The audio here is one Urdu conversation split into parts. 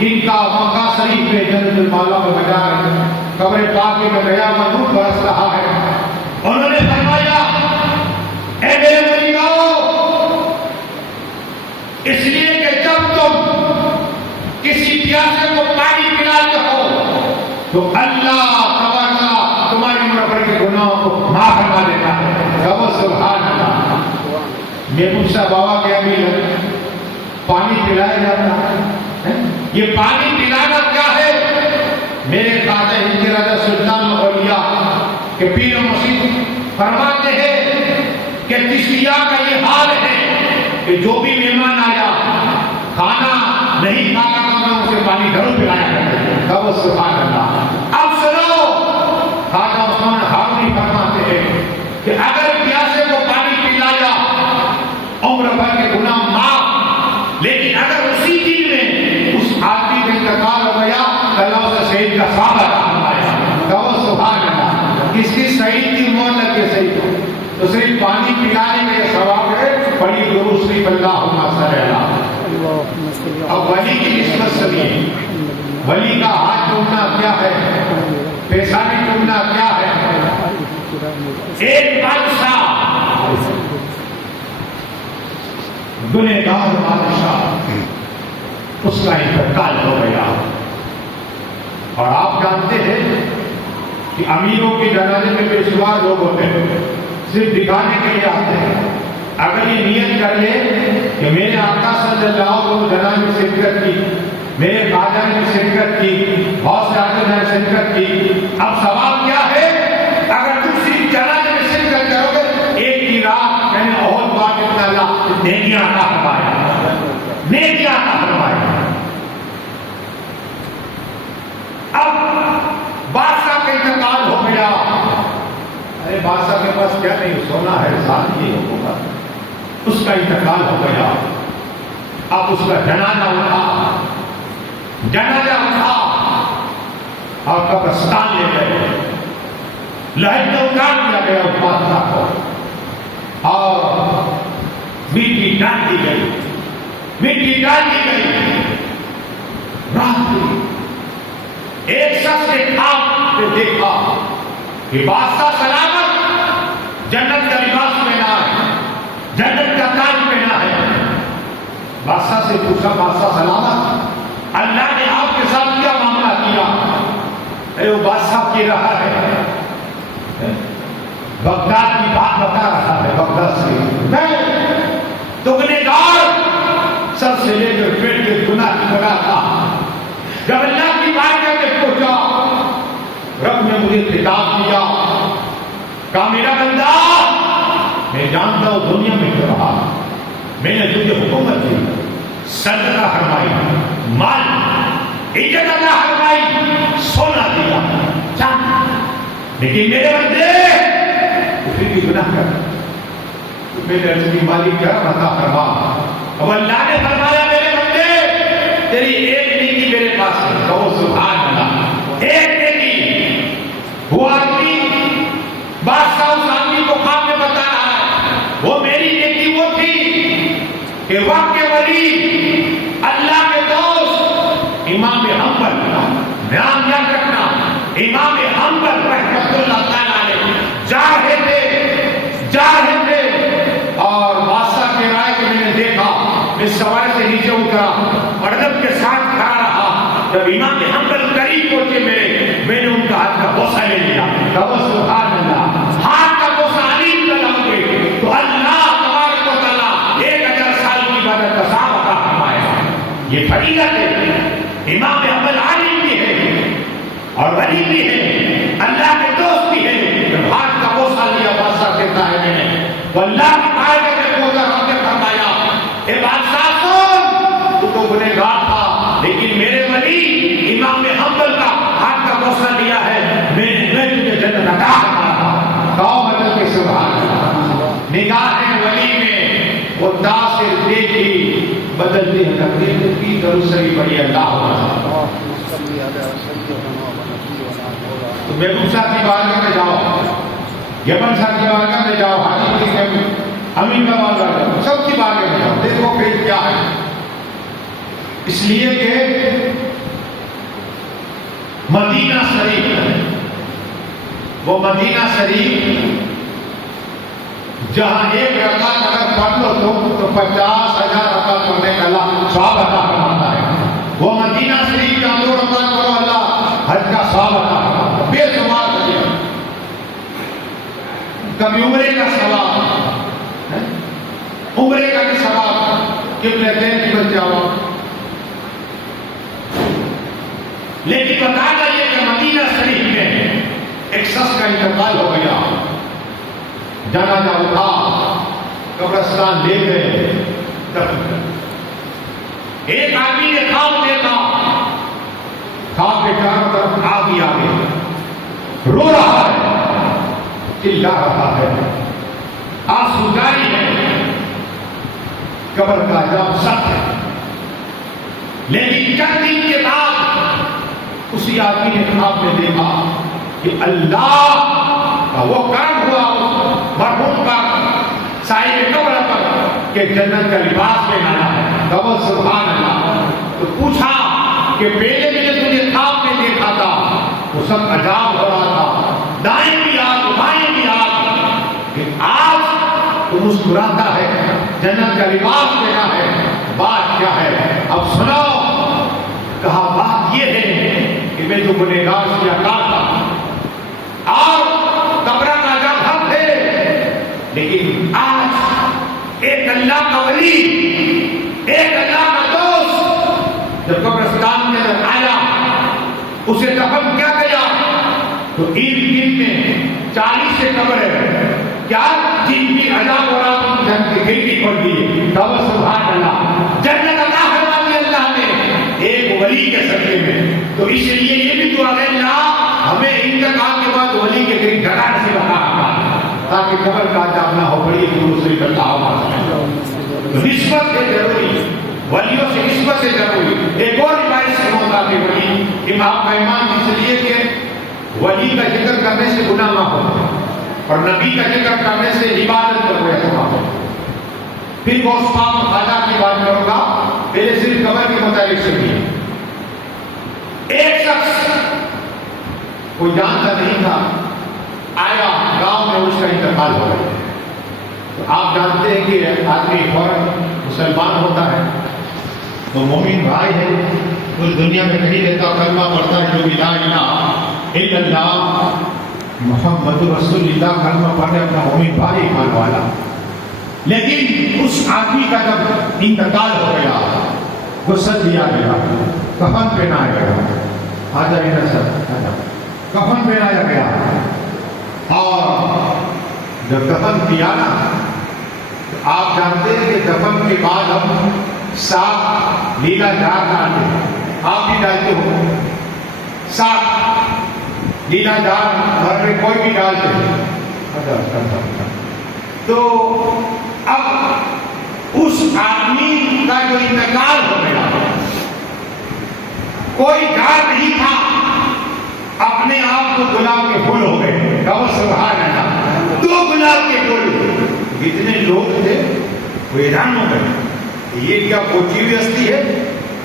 جن کا مکہ شریف میں جنت المالا میں مزار ہے، قبر پاک میں گیا نور برس رہا ہے، انہوں نے فرمایا اے میرے ولیو، اس لیے کہ جب تم کسی پیاسے کو پانی پلاتے ہو تو اللہ تبارک تمہاری عمر بھر کے گناہوں کو معاف فرما دیتا ہے۔ سبحان اللہ۔ محمود صاحب بابا کے امیر پانی پلایا جاتا ہے، یہ پانی پلانا کیا ہے؟ میرے خواجہ ہند کے راجہ سلطان الاولیاء کہ پیر مسیح فرماتے ہیں کہ تشیعہ کا یہ حال ہے کہ جو بھی مہمان آیا کھانا نہیں کھاتا میں اسے پانی ضرور پلایا کرتے ہیں۔ سبحان اللہ۔ اب سنو، خواجہ عثمان ہارونی فرماتے ہیں کہ اگر پیاسے کو پانی پلایا عمر بھر کے گناہ معاف، لیکن اگر اسی دن میں اس آدمی کا انتقال ہو گیا اللہ اسے شہید کا ثواب عطا فرمائے۔ سبحان اللہ۔ اس کی شہید کی موت لگے شہید کو تو صرف پانی پلانے کا یہ ثواب ہے۔ بڑی درود شریف اللہم صلی اللہ۔ اب ولی کی نسبت سنیے، ولی کا ہاتھ چومنا کیا ہے، پیشانی چومنا کیا ہے؟ ایک بادشاہ، گنہگار بادشاہ، اس کا انتقال ہو گیا، اور آپ جانتے ہیں کہ امیروں کے جنازے میں بے شمار لوگ ہوتے ہیں، صرف دکھانے کے لیے آتے ہیں۔ اگر یہ نیت کر لے کہ میرے آقا صلی اللہ علیہ وسلم جنازے میں شرکت کی، میرے خواجہ نے شرکت کی، بہت سے آدمی نے شرکت کی، اب سوال کیا ہے؟ اگر تم صرف جنازے میں شرکت کرو گے، ایک کی رات میں نے بہت بار اتنا اللہ نیکیاں عطا فرمائے، نیکیاں عطا فرمائے۔ اب بادشاہ کا انتقال ہو گیا، ارے بادشاہ کے پاس کیا نہیں، سونا ہے، سادگی ہے حکومت، اس کا انتقال ہو گیا۔ اب اس کا جنازہ اٹھا، جنازہ اٹھا اور قبرستان لے گئے، لہد میں اتار دیا گیا اس بادشاہ کو، اور مٹی ڈال دی گئی، مٹی ڈال دی گئی۔ رات ہوئی، ایک شخص نے خواب میں دیکھا کہ بادشاہ سلامت، جنت کا لباس پہنا ہے، جنت کا تاج پہنا ہے۔ بادشاہ سے پوچھا، بادشاہ سلامت، اللہ نے آپ کے ساتھ کیا معاملہ کیا؟ اے وہ بادشاہ کی رہا ہے، بغداد کی بات بتا رہا ہے، بغداد سے میں تو گنہگار سب سے لے کر پیٹ کے گناہ کی بنا تھا۔ جب اللہ کی بات کر کے پہنچا، رب نے مجھے خطاب دیا، کہا میرا بندہ، میں جانتا ہوں دنیا میں کیا رہا، میں نے تجھے حکومت دی، صدقہ فرمائی، مال عزت عطا فرمائی، سونا دیا، لیکن میرے بندے اسی کی گناہ کر، میرے اپنی مالی کیا عطا فرما۔ اب اللہ نے فرمایا میرے بندے تیری ایک نیکی میرے پاس ہے، کہو سبحان اللہ۔ ایک نیکی، وہ آدمی بادشاہ اس آدمی کو خواب میں بتا رہا ہے، وہ میری نیکی وہ تھی کہ وقت کے ولی، اللہ کے دوست امام حنبل، نام یاد رکھنا، امام حنبل رحمۃ اللہ تعالیٰ علیہ جا رہے تھے، اور بادشاہ کے رائے کہ میں نے دیکھا، میں سوارے سے نیچے اترا اور ادب کے ساتھ کھڑا رہا۔ جب امام حنبل قریب پہنچے میں نے ان کا ہاتھ کا بوسہ لے لیا۔ سبحان اللہ۔ ہاتھ کا بوسہ علیم لگاؤ گے تو اللہ تبارک و تعالیٰ 1000 سال کی عبادت کا ثواب عطا فرمائے۔ یہ فضیلت ہے۔ امام حنبل عالم بھی ہے اور ولی بھی ہے، اللہ کے دوست بھی ہے۔ جب ہاتھ کا بوسہ لیا، بادشاہ کہتا ہے میں نے وہ اللہ کی آیت میں پہنچا رب نے فرمایا، اے بادشاہ سن، تو گنہگار تھا، لیکن میرے ولی امام حنبل کا ہاتھ کا بوسہ لیا ہے، میں تجھے جنت عطا فرمایا۔ کہو بدل کے سبحان اللہ۔ نگاہ ولی میں وہ تاثر دیکھی بدلتی ہے تقدیر کی، درود شریف پڑھی اللہ۔ تو محبوب صاحب کی بارگاہ میں جاؤ، یمن صاحب کی بارگاہ میں جاؤ، حاجی کے امین کا بارگاہ میں، سب کی بارگاہ میں جاؤ، دیکھو پھر کیا ہے۔ اس لیے کہ مدینہ شریف ہے، وہ مدینہ شریف جہاں ایک رکعت اگر پڑھ لو تو 50,000 رکعت پڑھنے کا اللہ ثواب عطا فرماتا ہے۔ وہ مدینہ شریف کا 2 رکعت پڑھو اللہ حج کا ثواب عطا فرماتا ہے، بے شمار ہے۔ کبھی عمرے کا ثواب، عمرے کا بھی ثواب قبلتین کی بچ جاؤ۔ لیکن بتانا یہ کہ مدینہ شریف میں ایک شخص کا انتقال ہو گیا، جنازہ اٹھا، قبرستان لے گئے، دفن کر۔ ایک آدمی نے خواب دیکھا، خواب کے چاروں طرف آگ ہی آگے، رو رہا ہے، چلا رہا ہے، آنسو جاری ہے، قبر کا عذاب سخت ہے۔ لیکن چند دن کے بعد اسی آدمی نے خواب میں دیکھا کہ اللہ کا وہ کرم ہوا مرحوم پر صاحب قبر پر کہ جنت کا لباس پہنانا ہے۔ قبر سبحان اللہ۔ تو پوچھا کہ پہلے میں نے تجھے خواب میں دیکھا تھا وہ سب عذاب ہو رہا تھا، دائیں بھی آگ بائیں بھی آگ، کہ آج تو مسکراتا ہے، جنت کا لباس پہنا ہے، بات کیا ہے؟ اب سنو۔ کہا بات یہ ہے کہ میں تو گنہگار سیاکار تھا اور قبر کا عذاب حق ہے، لیکن آج ایک اللہ کا ولی، ایک اللہ کا دوست جب قبرستان میں آیا، اسے دفن کیا گیا تو ایک دن میں 40 سے قبر ہے کیا جن کی عذاب ہو رہا تم جن کی گنتی پڑ گئی۔ قبر سبحان اللہ، جنت عطا فرما دی اللہ نے ایک ولی کے صدقے میں۔ تو اس لیے یہ بھی دعا ہے اللہ ہمیں انتقال کے بعد ولی کے قریب ڈرانے سے بتا تاکہ قبر کا عذاب نہ ہو، بڑی دوسری کرتا آواز ہے۔ نسبت ہے ضروری، ولیوں سے نسبت ہے ضروری۔ ایک اور روایت سے ہوتا کہ ولی امام کا ایمان اس لیے کہ ولی کا ذکر کرنے سے گناہ معاف ہوتا ہے اور نبی کا ذکر کرنے سے عبادت کا کوئی اثر معاف ہوتا ہے۔ پھر وہ اس پاک خواجہ کی بات کروں گا، پہلے صرف قبر کے متعلق سنیے۔ ایک شخص کوئی جانتا نہیں تھا، آیا گاؤں میں اس کا انتقال ہو گیا۔ تو آپ جانتے ہیں کہ آدمی فوراً مسلمان ہوتا ہے تو مومن بھائی ہے، اس دنیا میں کہیں رہتا کلمہ پڑھتا ہے جو لا الہ الا اللہ محمد رسول اللہ، کلمہ پڑھنے اپنا مومن بھائی ایمان والا۔ لیکن اس آدمی کا جب انتقال ہو گیا، غسل دیا گیا، کفن پہنایا گیا، آجا میرا سر کفن پہنایا گیا، اور جب دفن کیا نا تو آپ جانتے ہیں کہ دفن کے بعد ہم صاف لیلا جار ڈالتے ہیں، آپ بھی ڈالتے ہو صاف لیلا جار، گھر میں کوئی بھی ڈالتے ہیں۔ تو اب اس آدمی کا جو انتقال ہو گیا، کوئی جار نہیں تھا، اپنے آپ کو گلاب کے پھول ہو گئے۔ سبحان اللہ، 2 گلاب کے پھول۔ جتنے لوگ تھے وہ حیران ہو گئے، یہ کیا پوچھی ہوئی ہستی ہے،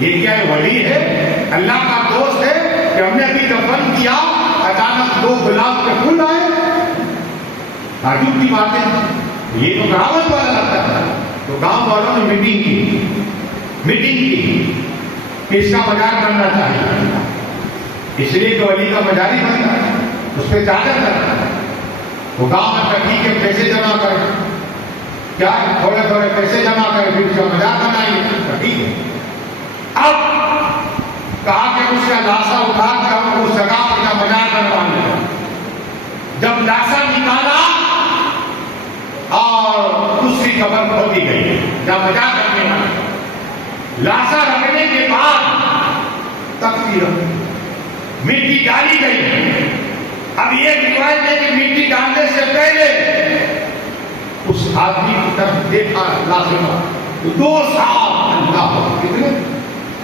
یہ کیا ولی ہے، اللہ کا دوست ہے کہ ہم نے ابھی دفن کیا اچانک 2 گلاب کے پھول آئے۔ تعجب کی بات ہے، یہ تو کراوت والا لگتا ہے۔ تو گاؤں والوں نے میٹنگ کی کہ اس کا مزار بننا چاہیے، اس لیے کہ ولی کا مزاری بنتا ہے، اس پہ چادر کرتا ہے۔ وہ گاؤں میں کہا ٹھیک ہے پیسے جمع کریں، کیا تھوڑے تھوڑے پیسے جمع کریں پھر اس کا مزار بنائیں، ٹھیک ہے۔ اب کہا کہ اس کا لاشا اٹھا کر ہم اس جگہ پر کا مزار بنوا لیں۔ جب لاشا نکالا اور دوسری قبر کھودی گئی جب مزار کرنے والا، لاشا رکھنے کے بعد تختی مٹی ڈالی گئی۔ اب یہ روایت ہے کہ مٹی ڈالنے سے پہلے اس آدمی کی طرف دیکھا لازم 2 سانپ، اللہ کتنے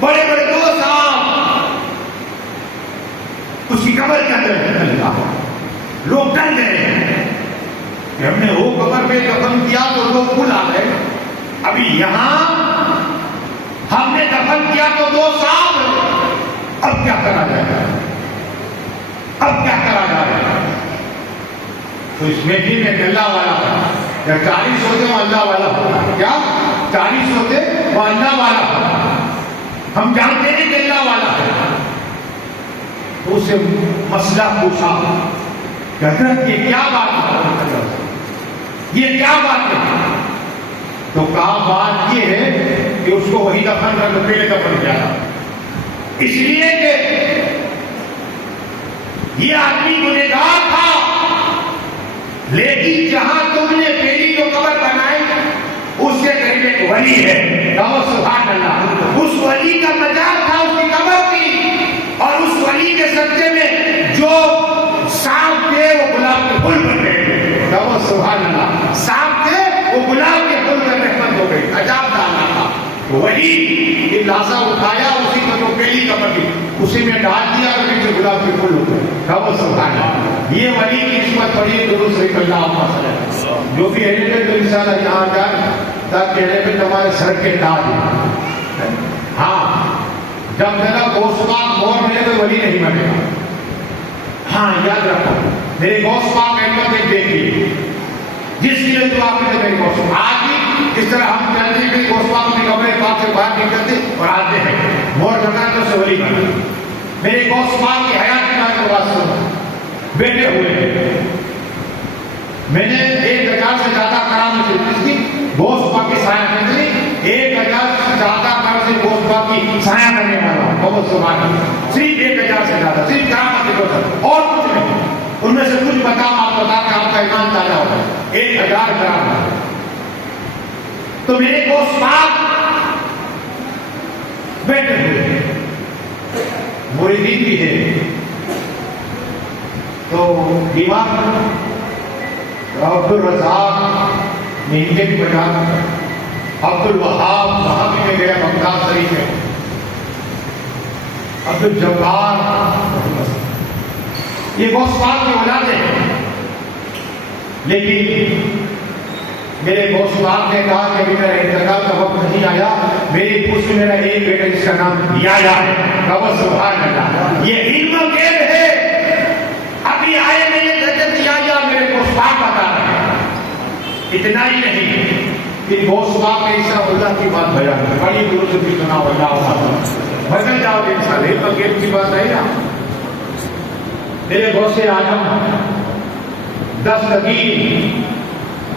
بڑے بڑے 2 سانپ اس کی قبر کے اندر، اللہ لوگ ڈر گئے کہ ہم نے وہ قبر پہ دفن کیا تو لوگ بھول آ گئے، ابھی یہاں ہم نے دفن کیا تو 2 سانپ، اب کیا کرا جائے گا؟ تو اس میں بھی میں اللہ والا ہوں. جب 40 ہوتے وہ اللہ والا ہوتا. کیا 40 ہوتے وہ اللہ والا ہوتا. ہم جانتے ہیں کہ اللہ والا ہے. تو اسے مسئلہ پوچھا کہ حضرت یہ کیا بات ہے, یہ کیا بات ہے؟ تو کہا بات یہ ہے کہ اس کو وہی دفن کر دو, پہلے دفن کیا تھا. اس لیے کہ یہ آدمی گنہگار تھا, لیکن جہاں تم نے پہلی جو قبر بنائی اس کے قریب ایک ولی ہے. کہو سبحان اللہ. اس ولی کا مزار تھا, اس کی قبر تھی, اور اس ولی کے سجدے میں جو سانپ تھے وہ گلاب کے پھول بن گئے. کہو سبحان اللہ. سانپ تھے وہ گلاب کے پھول میں رحمت ہو گئی. عجاب ڈالنا تھا. وہی یہ لاسا اٹھایا, اسی کو جو پہلی قبر تھی اسی میں ڈال دیا اور پھر گلاب کے پھول ہو گئے. کہو سبحان اللہ. یہ ولی کی نسبت پڑی درود شریف اللہ علیہ. جو بھی اہل بیت انشاءاللہ یہاں جائے تاکہ اہل بیت ہمارے سر کے تاج ہیں. ہاں جب میرا غوث پاک مور ملے تو ولی نہیں بنے گا. ہاں یاد رکھو, میرے غوث پاک احمد ایک دیکھیے جس کے لیے دعا کرتے میرے غوث پاک. آج بھی اس طرح ہم چلتے ہیں کہ غوث پاک اپنی قبر پاک سے باہر نکلتے اور آتے ہیں مور لگا تو سے ولی بنے. میرے غوث پاک کی حیات کی بات کو بات سنو. بیٹے ہوئے میں نے 1000 سے زیادہ کرامت جس کی غوث پاک کی سایہ کرنے لی. 1000 سے زیادہ کرامت سے غوث پاک کی سایہ کرنے والا بہت سبحان اللہ. صرف 1000 سے زیادہ صرف کرامت کو اور کچھ نہیں. ان میں سے کچھ بتاؤ آپ بتا کے آپ کا ایمان تازہ ہوگا. 1000 کرامت. تو میرے غوث پاک بیٹھے ہوئے مریدین بھی ہے. تو امام عبد الرزاق نے ان کے بھی بجا, عبد الوہاب وہاں بھی میں گیا بغداد شریف میں, عبد الجبار, یہ غوث پاک کی اولاد ہے. لیکن میرے غوث پاک نے کہا کہ ابھی میرا انتقال کا وقت نہیں آیا, میری پوچھ میں میرا ایک بیٹا جس کا نام یایا ہے. کہو سبحان اللہ. یہ علم غیب ہے. ابھی آئے میرے حضرت یایا میرے غوث پاک بتا رہے ہیں. اتنا ہی نہیں کہ غوث پاک نے عیسیٰ اللہ کی بات بیان کی. بڑی دور سے بھی سنا اللہ بدل جاؤ گے انشاءاللہ. علم غیب کی بات ہے نا. میرے غوث اعظم دستگیر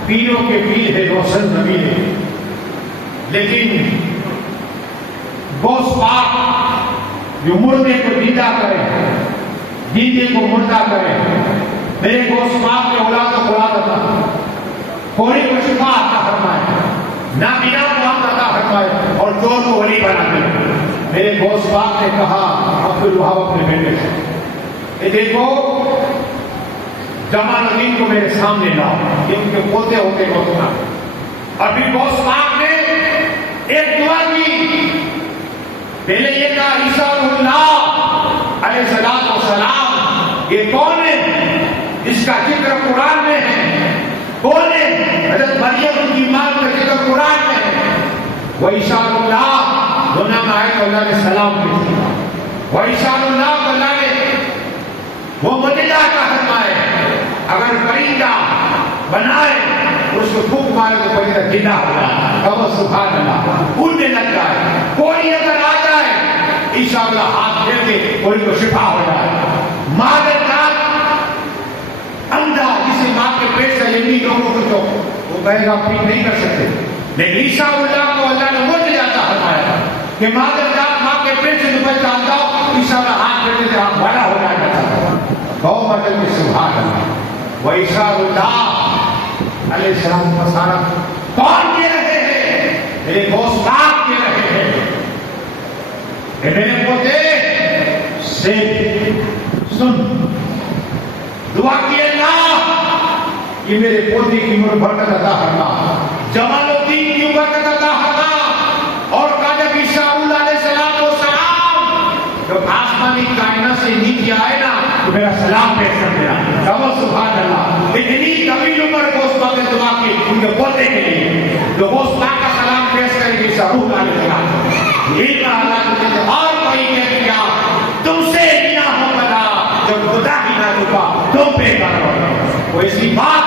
پیروں کے پیر ہے, روشن نبی ہے. لیکن غوث پاک جو مردے کو زندہ کرے, زندے کو مردہ کرے, میرے غوث پاک کے اولاد و اولاد عطا, کوڑے کو شفا عطا فرمائے, نابینا کو عطا فرمائے, اور چور کو ولی بنا دے. میرے غوث پاک نے کہا عبد الوہاب اپنے بیٹے سے, یہ دیکھو جمال الدین کو میرے سامنے لاؤ, یہ ان کے پوتے ہوتے ہوتے نا. ابھی غوث پاک نے ایک دعا کی. پہلے یہ کہا عیسیٰ اللہ علیہ السلام یہ کون ہے جس کا ذکر قرآن میں ہے؟ کون ہے؟ حضرت مریم ان کی ماں کا ذکر قرآن میں ہے. وہ عیسیٰ اللہ دو نام آئے تو اللہ نے سلام کیا. وہ عیسیٰ اللہ کو اللہ نے وہ معجزہ کا فرمائے, اگر پرندہ بنائے اس کو پھونک مارے تو پرندہ زندہ ہو جائے. کہو سبحان اللہ. اڑنے لگ جائے. کوئی اگر آ جائے عیسیٰ اللہ ہاتھ پھیر کے کوئی کو شفا ہو جائے. ماں کے ساتھ اندھا جسے ماں کے پیٹ سے یعنی لوگوں کو تو وہ کہے گا پھر نہیں کر سکتے, لیکن عیسیٰ اللہ کو اللہ نے معجزہ عطا فرمایا کہ ماں کے ساتھ ماں کے پیٹ سے نکل جاتا ہو عیسیٰ اللہ ہاتھ پھیرنے سے آپ بڑا ہو جائے گا. قوم مدد میں سبحان اللہ. وہ عیسیٰ اللہ علیہ السلام کا سارا کون کہہ رہے ہیں؟ میرے غوث پاک کہہ رہے ہیں کہ میرے پوتے سے سن دعا کی اللہ یہ میرے پوتے کی عمر برکت عطا کرنا, جمال الدین کی برکت عطا کرنا, اور کہا جب عیسیٰ اللہ علیہ السلام جب آسمانی کائنات سے نیچے آئے نا تو میرا سلام پیش کر دیا. کہو سبحان اللہ. اتنی طویل عمر غوث پاک نے دعا کی ان کے پوتے کے لیے, جو غوث پاک کا سلام پیش کریں گے ضرور علیہ السلام. یہی کہا اللہ نے اور کوئی کہہ دیا تم سے نہ ہو بنا جب خدا ہی نہ رکا تم پہ کرو. وہ اسی بات